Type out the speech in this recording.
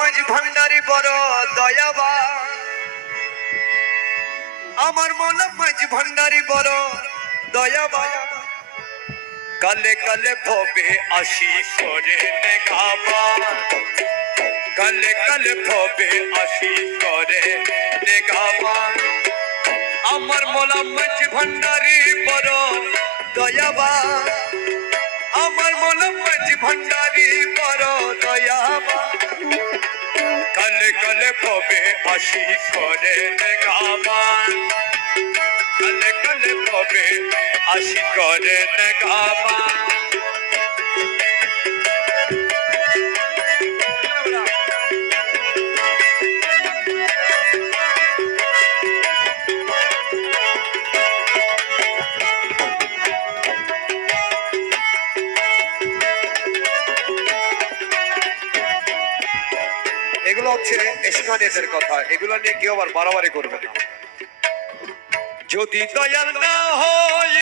মাঝ ভান্ডারি বড় দয়াবা আমার মৌলা মাঝ ভান্ডারি বড় দয়াবা কালে কালে ভবে আসি করে নেগাবা কালে কালে ভবে আসি করে নেগাবা আমার মৌলা মাঝ ভান্ডারি বড় দয়াবা আমার মৌলা মাঝ ভান্ডারি বড় দয়াবা কালে কালে ভবে আসি করে নেগাবা কালে কালে ভবে আসি করে নেগাবা এগুলো হচ্ছে এসকানেতের কথা, এগুলো নিয়ে কেউ আবার বাড়াবাড়ি করবে না। যদি দয়াল না হয়